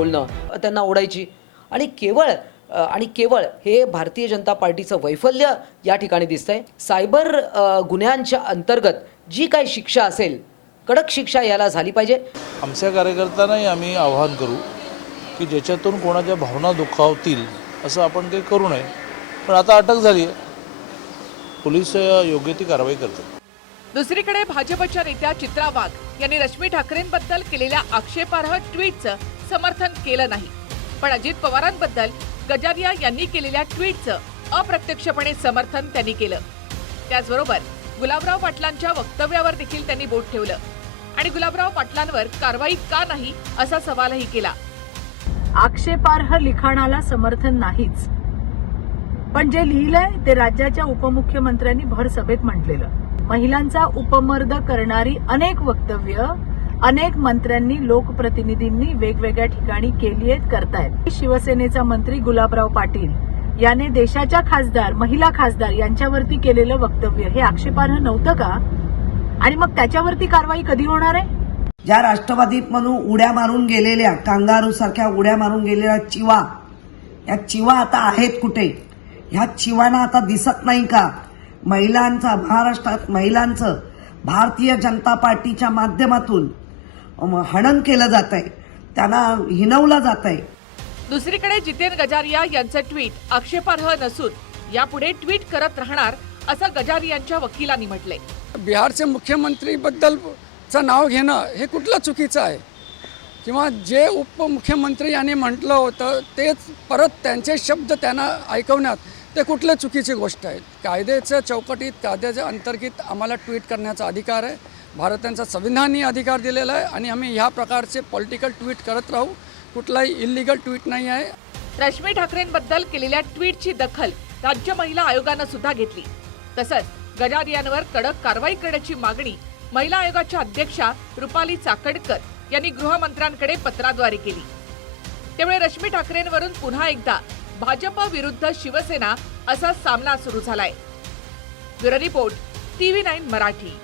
बोलणं त्यांना ओढायची. आणि केवळ आणि केवळ हे भारतीय जनता पार्टीचं वैफल्य या ठिकाणी दिसतंय. सायबर गुन्ह्यांच्या अंतर्गत जी काही शिक्षा असेल कडक शिक्षा याला झाली पाहिजे. आमच्या कार्यकर्त्यांनाही आम्ही आवाहन करू की ज्याच्यातून कोणाच्या भावना दुखावतील असं आपण काही करू नये. पण आता अटक झाली आहे. पोलीस योग्य ती कारवाई करतात. दुसरीकडे भाजपच्या नेत्या चित्रा वाघ यांनी रश्मी ठाकरेंबद्दल केलेल्या आक्षेपार्ह ट्विटचं समर्थन केलं नाही. पण अजित पवारांबद्दल गजारिया यांनी केलेल्या ट्विटचं अप्रत्यक्षपणे समर्थन त्यांनी केलं. त्याचबरोबर गुलाबराव पाटलांच्या वक्तव्यावर देखील त्यांनी बोट ठेवलं. आणि गुलाबराव पाटलांवर कारवाई का नाही असा सवालही केला. आक्षेपार्ह लिखाणाला समर्थन नाहीच. पण जे लिहिलंय ते राज्याच्या उपमुख्यमंत्र्यांनी भर सभेत म्हटलेलं. महिलांचा उपमर्द करणारी अनेक वक्तव्य अनेक मंत्र्यांनी लोकप्रतिनिधींनी वेगवेगळ्या ठिकाणी केली आहेत करतायत. शिवसेनेचा मंत्री गुलाबराव पाटील याने देशाच्या खासदार महिला खासदार यांच्यावरती केलेलं वक्तव्य. हे आक्षेपार्ह नव्हतं का? आणि मग त्याच्यावरती कारवाई कधी होणार आहे? ज्या राष्ट्रवादीत म्हणून उड्या मारून गेलेल्या कांगारू सारख्या उड्या मारून गेलेल्या चिवा या चिवा आता आहेत कुठे? ह्या चिवाना आता दिसत नाही का? महिलांचा महाराष्ट्रात महिलांचं भारतीय जनता पार्टीच्या माध्यमातून हनन केलं जात आहे त्यांना हिनवलं जात आहे दुसरीकडे जितेन गजारिया यांचं ट्विट आक्षेपार्ह नसून यापुढे ट्विट करत राहणार असं गजारियांच्या वकिलांनी म्हटलंय. बिहारचे मुख्यमंत्रीबद्दलचं नाव घेणं हे कुठलं चुकीचं आहे? किंवा जे उपमुख्यमंत्री यांनी म्हटलं होतं तेच परत त्यांचे शब्द त्यांना ऐकवण्यात ते कुठलं चुकीची गोष्ट आहे कायद्याच्या चौकटीत कायद्याच्या अंतर्गत आम्हाला ट्विट करण्याचा अधिकार आहे. भारतांचा संविधानही अधिकार दिलेला आहे आणि आम्ही ह्या प्रकारचे पॉलिटिकल ट्विट करत राहू. कुठलाही इलिगल ट्विट नाही आहे. रश्मी ठाकरेंबद्दल केलेल्या ट्विटची दखल राज्य महिला आयोगानं सुद्धा घेतली. तसंच गजारियांवर कडक कारवाई करण्याची मागणी महिला आयोगाच्या अध्यक्षा रुपाली चाकडकर यांनी गृहमंत्र्यांकडे पत्राद्वारे केली. त्यामुळे रश्मी ठाकरेंवरून पुन्हा एकदा भाजप विरुद्ध शिवसेना असा सामना सुरू झालाय. Bureau report TV nine Marathi.